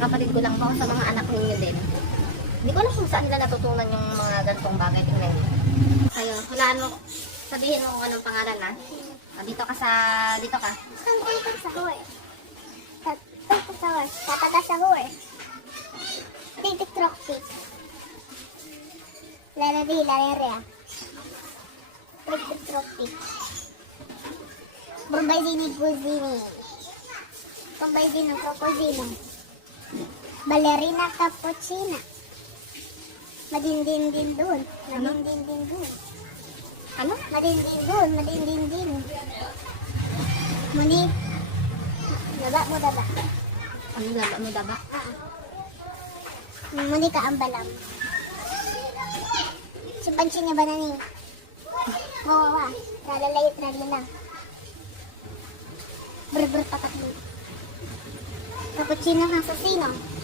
sa kapatid ko lang po, sa mga anak ninyo din. Hindi ko alam kung saan nila natutunan yung mga ganitong bagay. Tingnan. Kayo, hulaan mo, sabihin mo kung anong pangalan na. Ah, dito ka sa, dito ka. Tungkol ko sa hur. Tungkol sa hur. Tataga sa hur. Titik trophy. Larari, larari ah. Titik trophy. Bombay zini guzini. Bombay zini krokozino. Ballerina cappuccina. Madindin din dun. Madindin din dun. Ano? Madindin dun. Madindin din. Muni. Daba mo daba. Ano daba? Ano daba? Ah. Muni ka ang balam. Si Bansi niya ba na ni? Mawawa. Tralalay, tralala. Brr-brr patakbo. Cappuccino ng sasino. Hmm.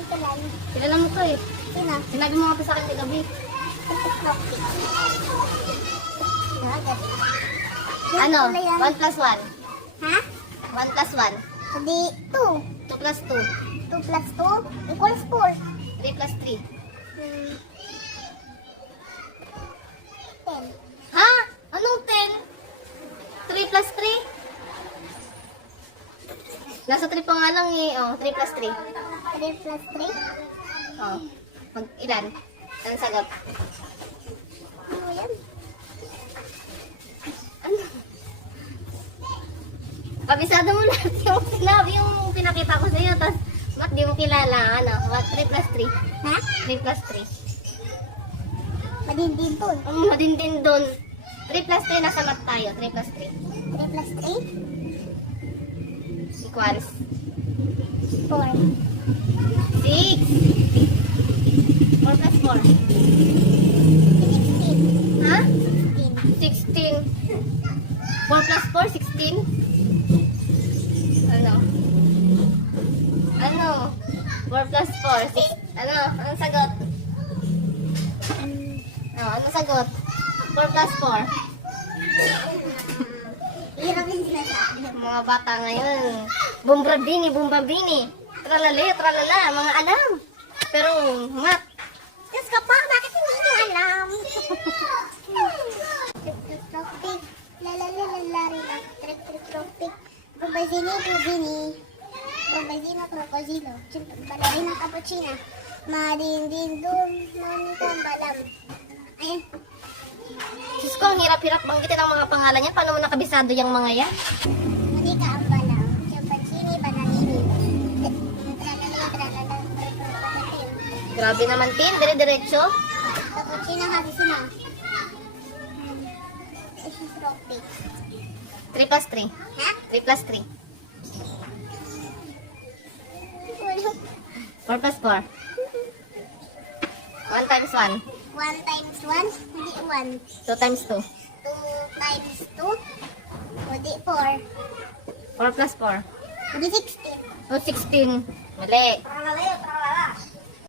Ito lang. Kilala mo to eh. Sino? Sinabi mo nga pa sa akin gabi. Tiktok. Ah, gabi. Ano? Yan pala yan. 1 plus 1. Ha? 1 plus 1. Hindi, 2. 2 plus 2. 2 plus 2 equals 4. 3 plus 3. Hmm. 10. Ha? Anong 10? 3 plus 3? Nasa 3 pa nga lang eh. Oh, 3 plus 3. 3 plus 3? Oh. Mag ilan? Anong sagot? Ano yan? Ano? Kabisado mo lahat yung sinabi yung pinakita ko sa iyo. Tapos, mat di mo kilala. Ano? What? 3 plus 3. Ha? 3 plus 3. Madindin po. Ang madindin doon. 3 plus 3, nasa mat tayo. 3 plus 3. 3 plus 3? Equals 4. 6. 4 plus 4. 16. Ha? 16. 16. 4 plus 4, 16. Ano? Ano? 4 plus 4, 6. Ano? Anong sagot? Oh, ano sagot? 4 plus 4. Mga bata ngayon. Bumbabini, bumbabini. Tralali, tralala. Mga alam. Pero, mat. Diyos ka pa, bakit hindi nyo alam? Trip-trip-tropic. Lalalalalari. Trip-trip-tropic. Bombazini, bubini. Bombazino, crocodilo. Balerina, cappuccina. Madindin dun. Monica, balam. Ayun. Diyos ko, ang hirap-hirap banggitin ang mga pangalan niya. Paano mo nakabisado yung mga yan? Grabe naman, Tin. Dire-diretso. Habisina. Tropic. 3 plus 3. Ha? 3 plus 3. 4 plus 4. 1 times 1. 1 times 1, hindi 1. 2 times 2. 2 times 2, hindi 4. 4 plus 4. Hindi 16. Oh, 16. Mali. Tralala.